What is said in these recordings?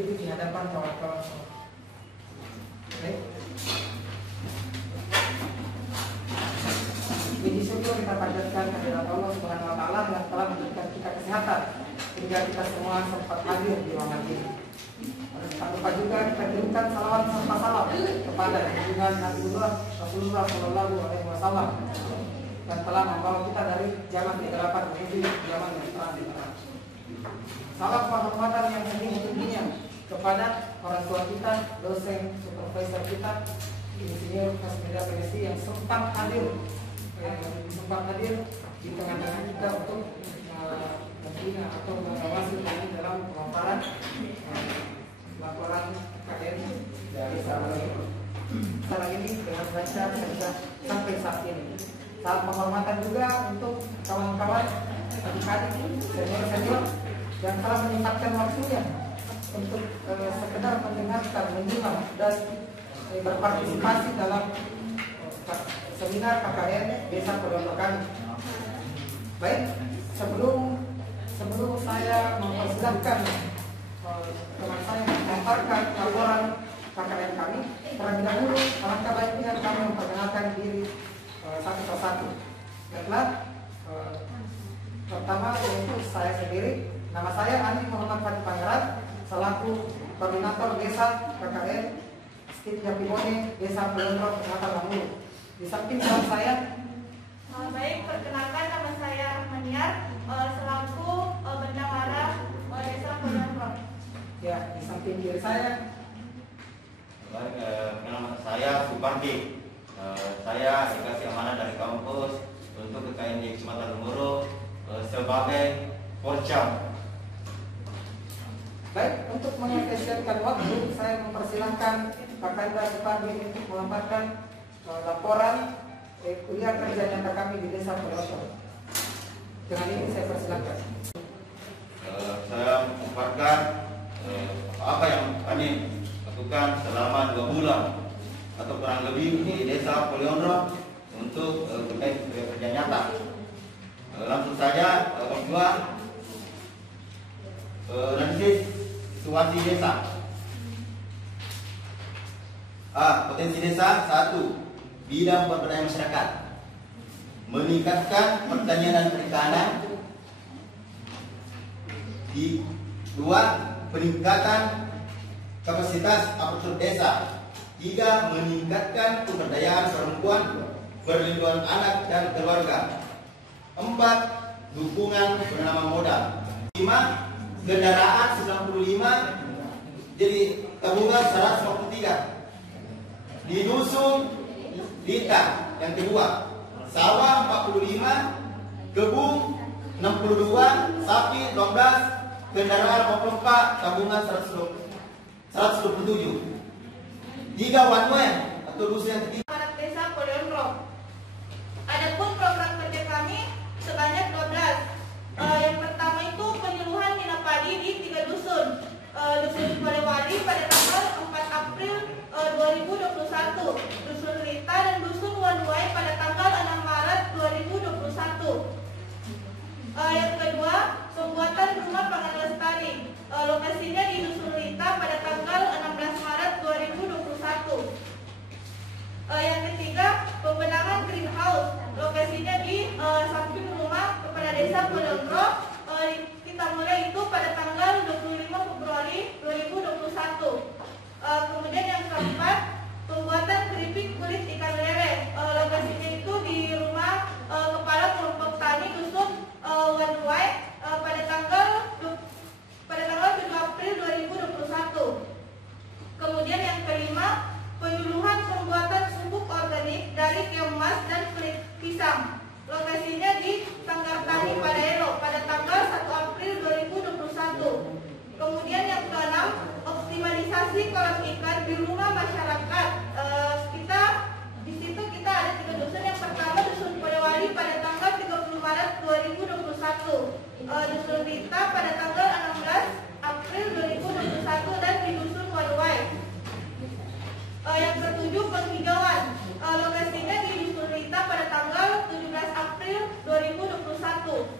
berdiri di hadapan kawan-kawan. Oke. Puji syukur kita panjatkan kehadirat Allah Subhanahu wa taala yang telah memberikan kita kesehatan hingga kita semua sempat hadir di ruangan ini. Tak lupa juga kita kirimkan salawat serta salam kepada junjungan Nabiullah Rasulullah Shallallahu Alaihi Wasallam yang telah membawa kita dari zaman kegelapan menuju zaman yang terang benderang. Salam penghormatan yang tinggi-tingginya kepada orang tua kita, dosen, supervisor kita, insinyur Kasmida PNSI yang sempat hadir di tengah-tengah kita untuk membina atau mengawasi kami dalam pemaparan laporan KKN dari Sarajevo. Setelah ini dengan baca sampai saat ini. Salam penghormatan juga untuk kawan-kawan, adik-adik, senior-senior yang telah menyempatkan waktunya untuk sekedar mendengarkan, menyimak dan berpartisipasi dalam seminar KKN Desa Podonro kami. Baik, sebelum saya mempersilahkan teman saya memaparkan laporan KKN kami, terlebih dahulu alangkah baiknya kami memperkenalkan diri satu persatu. Baiklah, pertama yaitu saya sendiri. Nama saya Andi Muhammad Fatih Pangeran, selaku koordinator desa KKN Stip Japibone Desa Podonro Kecamatan Lamuru. Di samping kawan saya. Baik, perkenalkan nama saya Rahmaniar, selaku bendahara Desa Podonro. Ya, di samping kiri saya. Baik, nama saya Supardi. Saya dikasih amanah dari kampus untuk KKN di Kecamatan Lamuru sebagai Porcam. Baik, untuk mengefisienkan waktu, saya mempersilahkan Pak Kanda Supardi untuk memaparkan laporan kuliah kerja nyata kami di Desa Podonro. Dengan ini saya persilahkan. Saya memaparkan apa yang kami lakukan selama 2 bulan atau kurang lebih di Desa Podonro untuk terkait kerja nyata. Langsung saja kedua, analisis situasi desa. Potensi desa 1. Bidang pemberdayaan masyarakat, meningkatkan pertanian dan perikanan. 2. Peningkatan kapasitas aparatur desa. 3. Meningkatkan pemberdayaan perempuan, perlindungan anak dan keluarga. 4. Dukungan penanaman modal. 5. Kendaraan 95 jadi tabungan 153. Di dusun Lita yang kedua, sawah 45, kebun 62, sapi 12, kendaraan 24, tabungan 127. 3 one way atau dusun yang ketiga. Desa Podonro. Adapun program kerja kami sebanyak 12. Yang pertama itu penyuluhan Nina Padi di 3 dusun. Dusun Polewali pada tanggal 4 April 2021, Dusun Lita dan Dusun Wanuai pada tanggal 6 Maret 2021. Yang kedua, pembuatan rumah pangan lestari. Lokasinya di Dusun Lita pada tanggal 16 Maret 2021. Yang ketiga, pembenahan greenhouse. Lokasinya di samping rumah kepala Desa Podonro. Kita mulai itu pada tanggal 25 Februari 2021. Kemudian yang keempat, pembuatan keripik kulit ikan lele. Lokasinya itu di rumah kepala kelompok tani dusun Wanuai pada tanggal 7 April 2021. Kemudian yang kelima, penyuluhan pembuatan pupuk organik dari kemas dan kulit pisang. Lokasinya di Sanggar Tani Padaero pada tanggal 1 April 2021. Kemudian yang keenam, optimalisasi kolam ikan di rumah masyarakat. Di situ kita ada 3 dusun. Yang pertama Dusun Polewali pada tanggal 30 Maret 2021, Dusun Lita pada tanggal 16 April 2021 dan di Dusun Wanuai. Yang ketujuh, penghijauan. Lokasinya di Dusun Lita pada tanggal 17 April 2021.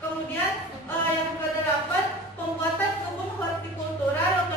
Kemudian yang kedelapan, pembuatan kebun hortikultura.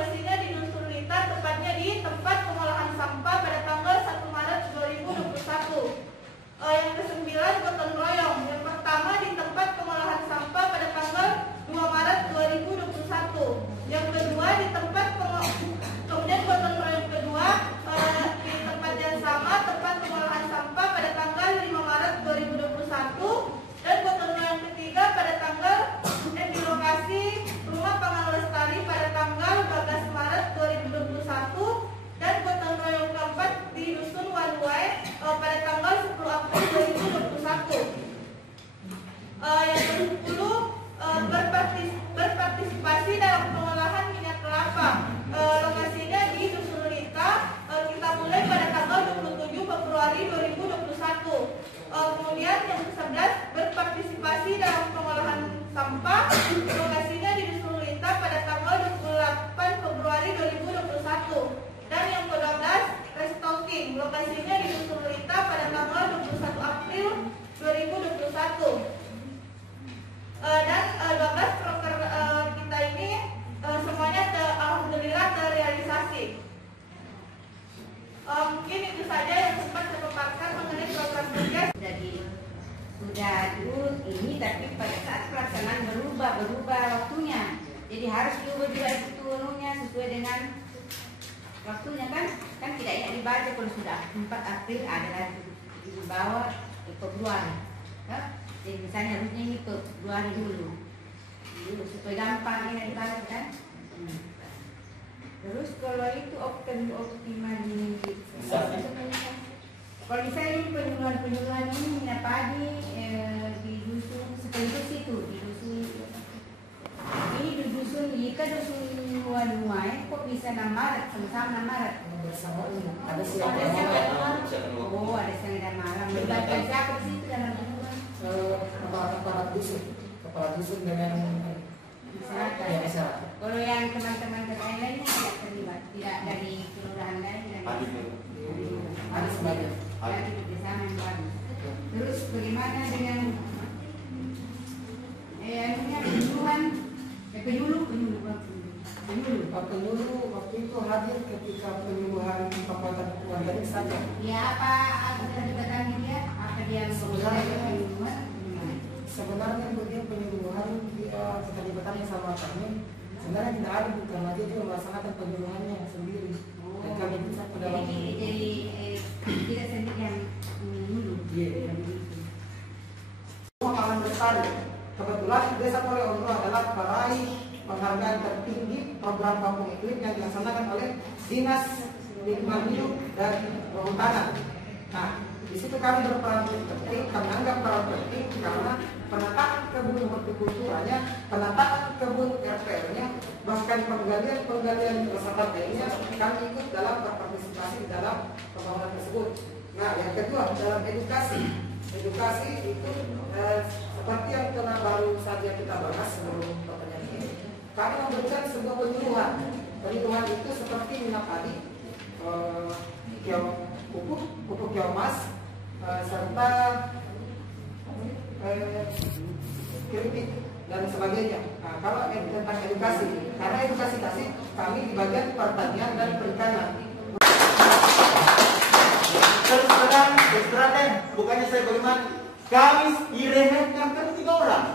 sesuai juga itu sesuai dengan waktunya kan tidak ingat dibaca kalau sudah 4 April adalah di bawah Februari. Jadi misalnya harusnya ini Februari dulu supaya gampang ini dibaca kan. Terus kalau itu optimalisasi. Kalau misalnya ini penyuluhan ini minat padi di dusun sekaligus itu di dusun ini di dusun jika dusun Waluai kok bisa 6 Maret sama-sama 6 Maret Ada siapa? oh ada siang dan malam melibatkan siapa di situ dalam penyuluhan Kepala dusun dengan masyarakat. ya, masyarakat. Kalau yang teman-teman lain lainnya tidak terlibat tidak dari kelurahan lain Ada sebagian. dari kerjasama yang bagus. Terus bagaimana dengan penyuluhan Pak Penyuluh waktu itu hadir ketika penyuluhan kekuatan warga ini saja. ya apa keterlibatannya dia apa dia penyuluhan Sebenarnya dia penyuluhan dia keterlibatannya sama kami sebenarnya tidak ada karena dia juga melaksanakan penyuluhannya sendiri. Dan kami bisa ke dalam. jadi tidak sendiri yang menyuluh. Iya. Pangan Bestari. Kebetulan Desa Poleondro adalah peraih penghargaan tertinggi program kampung iklim yang dilaksanakan oleh Dinas Lingkungan Hidup dan Kehutanan. Nah, di situ kami berperan penting, kami anggap peran penting karena penataan kebun hortikulturanya, penataan kebun RPL-nya, bahkan penggalian resapan lainnya, kami ikut dalam berpartisipasi di dalam pembangunan tersebut. Nah, yang kedua dalam edukasi itu seperti yang telah baru saja kita bahas sebelum pertanyaan ini, kami memberikan sebuah penyuluhan itu seperti minyak padi, pupuk biomas, serta keripik dan sebagainya. Nah, kalau tentang edukasi, karena edukasi kami di bagian pertanian dan perikanan. Terus terang, bukannya saya bagaimana? Kami diremehkan kan 3 orang.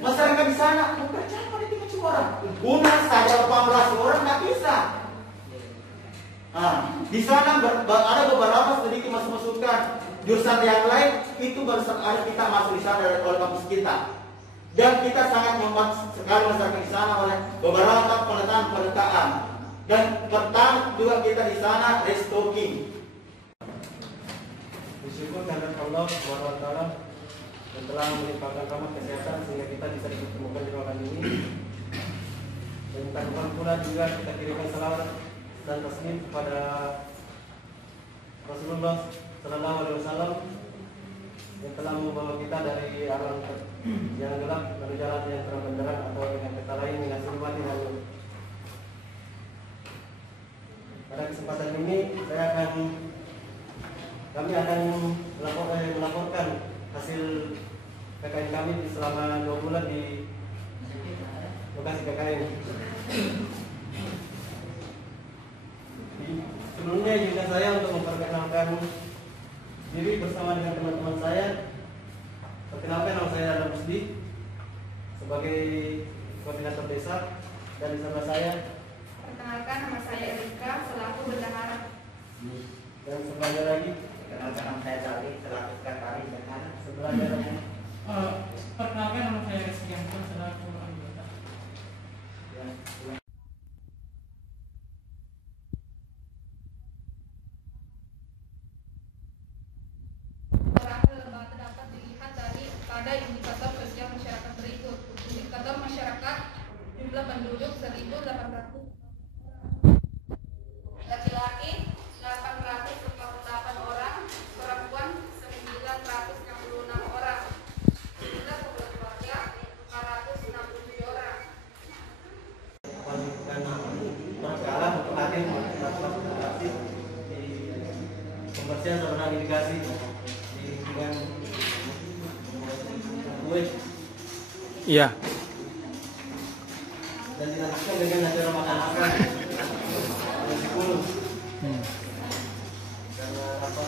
Masyarakat di sana bekerja pada 3 orang. Guna saja 18 orang nggak bisa. Nah, di sana ada beberapa sedikit masukan jurusan yang lain itu baru ada kita masuk di sana oleh kampus kita. Dan kita sangat membantu sekali masyarakat di sana oleh beberapa penataan. Dan pertama juga kita di sana restocking. Bersyukur kehadirat Allah SWT yang telah melimpahkan rahmat kesehatan sehingga kita bisa dipertemukan di ruangan ini. Dan kita pula juga kita kirimkan salawat dan taslim kepada Rasulullah Sallallahu Alaihi Wasallam yang telah membawa kita dari alam yang gelap menuju jalan yang terang benderang, atau dengan kata lain mengasihi mati dan pada kesempatan ini kami akan melaporkan hasil KKN kami selama 2 bulan di lokasi KKN. Sebelumnya izinkan saya untuk memperkenalkan diri bersama dengan teman-teman saya. Perkenalkan, nama saya Adam Rusdi sebagai koordinator desa, dan di sebelah saya. Perkenalkan, nama saya Erika selaku bendahara. Dan sebelahnya lagi. Perkenalkan, nama saya Sali selaku sekretaris bendahara. Sebelahnya lagi. Perkenalkan, nama saya Rizky Anton selaku anggota. Lembaga dapat dilihat pada indikator sosial masyarakat berikut. Indikator masyarakat, jumlah penduduk 1.800, laki-laki 848 orang, perempuan 966 orang, jumlah keluarga 467 orang. Dan sekarang untuk hadir aktif di pembersihan saluran irigasi di lingkungan kue. Iya. Dan dilanjutkan dengan acara makan-makan yang 10. Karena apa?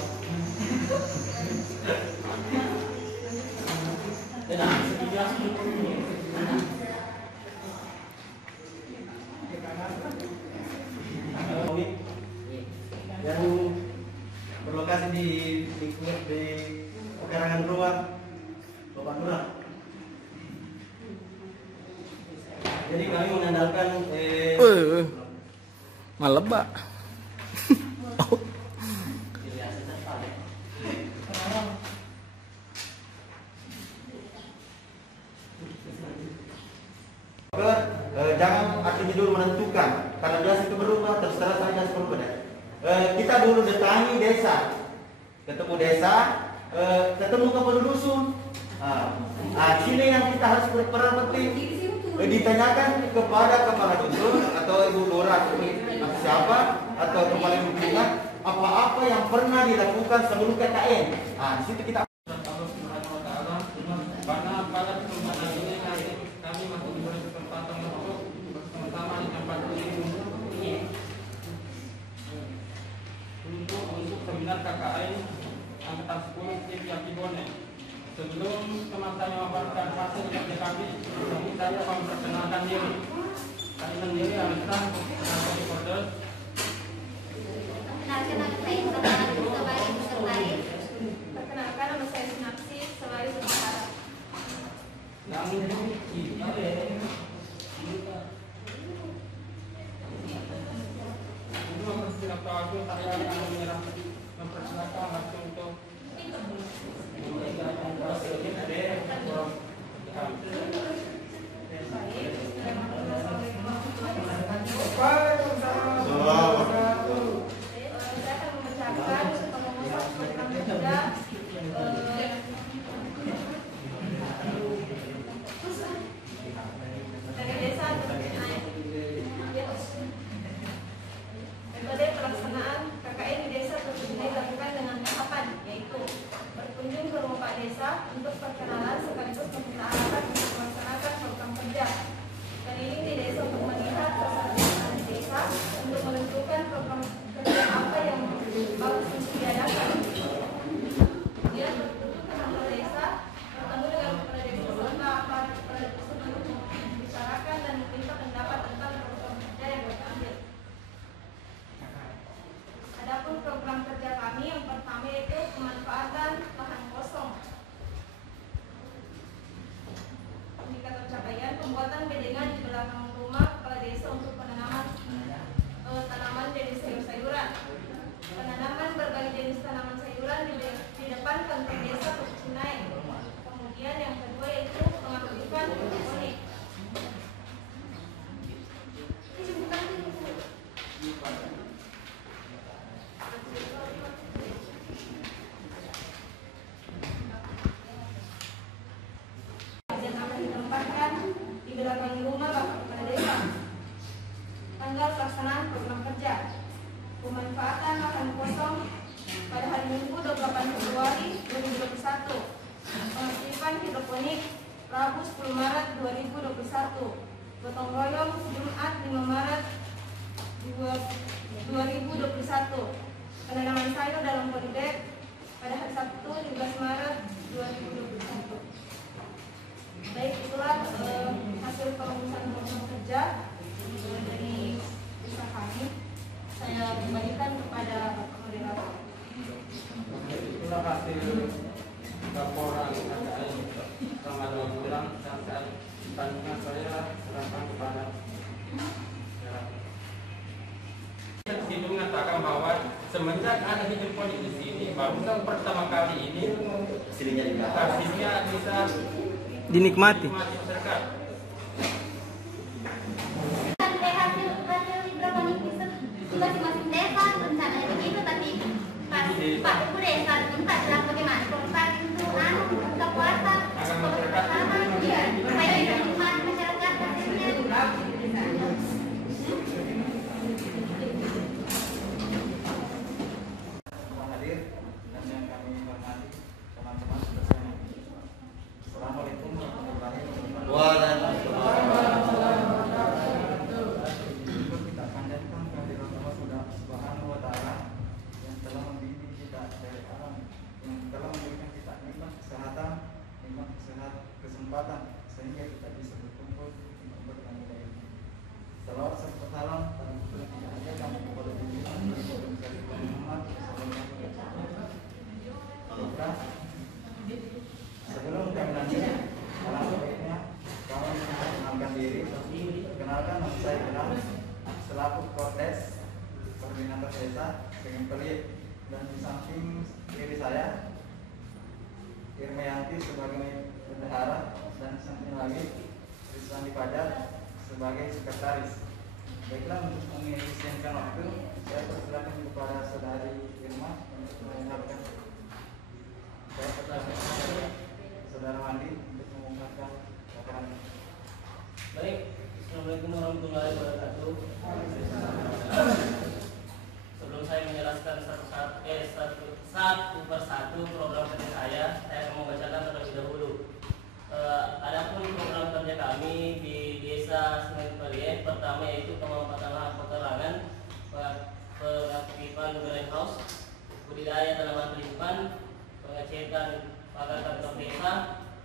Malebak. Oh. Jangan artinya dulu menentukan, karena biasa itu berubah, terus terang saya harus berubah. Kita dulu datangi desa, ketemu desa, ketemu kepala dusun. Sini yang kita harus peran penting, ditanyakan kepada kepala dusun atau ibu lurah atau siapa atau kepala lingkungan apa-apa yang pernah dilakukan sebelum KKN. Di situ kita. Karena pada kesempatan ini kami masih diberi kesempatan untuk bersama-sama di tempat ini untuk seminar KKN angkatan 10 tim Yakibone. Sebelum teman-teman memaparkan hasil kerja kami saya memperkenalkan diri. Kami sendiri adalah reporter. Perkenalkan nama saya Sinapsi Selayu Berharap. Saya akan mempersilakan langsung untuk metode pelaksanaan KKN di desa dilakukan dengan tahapan, yaitu berkunjung ke rumah Pak Desa untuk perkenalan sekaligus meminta arahan untuk melaksanakan program kerja. Keliling di desa untuk melihat kesehatan di desa untuk menentukan program kerja apa yang harus disediakan. Kemudian berkunjung ke kantor desa, bertemu dengan kepala desa serta aparat kepala desa untuk membicarakan dan meminta pendapat tentang program kerja yang diambil. Adapun program kerja kami yang pertama yaitu pemanfaatan lahan kosong. Indikator capaian pembuatan bedengan di belakang rumah kepala desa untuk penanaman tanaman jenis sayur-sayuran. Penanaman berbagai jenis tanaman sayuran di depan kantor desa Kucinai. Kemudian yang kedua yaitu pengaktifan hidroponik. Dan akan ditempatkan di belakang rumah Bapak Kepala Desa. Tanggal pelaksanaan program kerja. Pemanfaatan lahan kosong pada hari Minggu 28 Februari 2021. Pengaktifan hidroponik Rabu 10 Maret 2021. Gotong royong Jumat 5 Maret 2021. Penanaman sayur dalam polybag pada hari Sabtu 15 Maret 2021. Baik, itulah hasil perumusan program kerja dari desa kami. Saya kembalikan kepada Bapak Moderator. Itulah hasil laporan KKN selama 2 bulan dan selanjutnya saya serahkan kepada Situ mengatakan bahwa semenjak ada hidroponik di sini, baru pertama kali ini hasilnya bisa Dinikmati. masyarakat. Hasil hidroponik di masing-masing desa rencananya begitu, tapi Pak Ibu desa minta bilang bagaimana perusahaan itu buka puasa bersama supaya dinikmati masyarakat hasilnya. Hadir dan yang kami hormati teman-teman bersama. Assalamualaikum warahmatullahi wabarakatuh. perangkat desa dengan pelit, dan di samping diri saya Irmayanti sebagai bendahara, dan di samping lagi Rizwandi Fajar sebagai sekretaris. Baiklah, untuk mengefisienkan waktu, saya persilakan kepada saudari Irma untuk mengungkapkan. Saya persilakan saudara Wandi untuk mengungkapkan laporan. Baik, Assalamualaikum warahmatullahi wabarakatuh. Sebelum saya menjelaskan satu persatu program kerja saya akan membacakan terlebih dahulu. Adapun program kerja kami di Desa Sungai Pelien, pertama yaitu pemanfaatan lahan pekarangan, pengaktifan greenhouse, budidaya tanaman pelimpan, pengecekan pagar kantor desa,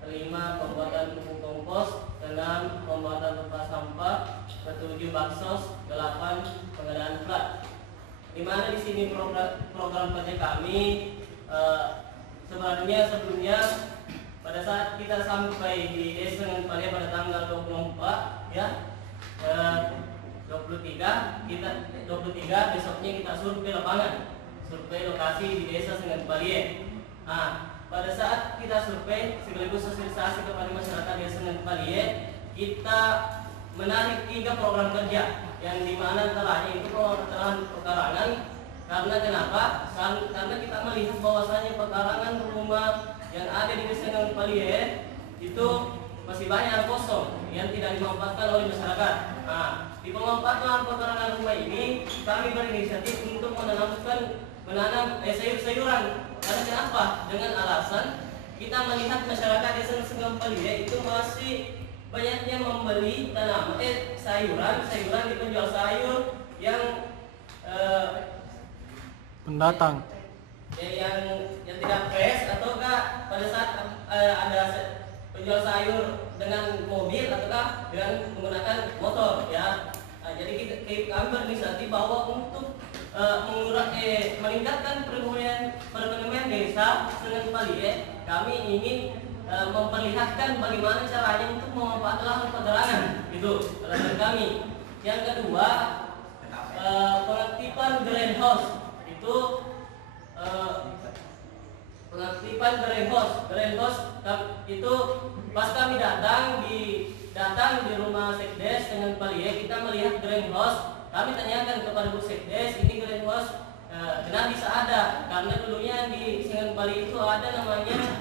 kelima pembuatan pupuk kompos, keenam pembuatan tempat sampah, ketujuh baksos, 8 pengadaan plat. Di mana di sini program kerja kami sebenarnya sebelumnya pada saat kita sampai di Desa Sungai Pelien pada tanggal 24 ya 23 besoknya kita survei lapangan, survei lokasi di Desa Sungai Pelien. Pada saat kita survei sekaligus sosialisasi kepada masyarakat Desa Sungai Pelien, kita menarik 3 program kerja yang dimana antaranya itu pemanfaatan pekarangan. Karena kenapa? Karena kita melihat bahwasanya pekarangan rumah yang ada di Desa Sungai Pelien itu masih banyak kosong yang tidak dimanfaatkan oleh masyarakat. Di pemanfaatan pekarangan rumah ini kami berinisiatif untuk menanam sayur-sayuran. Karena kenapa? Dengan alasan kita melihat masyarakat Desa Sungai Pelien itu masih banyaknya membeli tanaman sayuran di penjual sayur yang pendatang yang tidak fresh, ataukah pada saat ada penjual sayur dengan mobil ataukah dengan menggunakan motor ya. Jadi kami berinisiatif bahwa untuk meningkatkan perekonomian desa Sungai Pelien, kami ingin memperlihatkan bagaimana caranya untuk memanfaatkan lahan pekarangan. Itu alasan kami. Yang kedua, pengaktifan greenhouse. Itu pengaktifan greenhouse itu pas kami datang di rumah Sekdes Sungai Pelien, kita melihat greenhouse. Kami tanyakan kepada Bu Sekdes, ini greenhouse kenapa bisa ada? Karena dulunya di Sungai Pelien itu ada namanya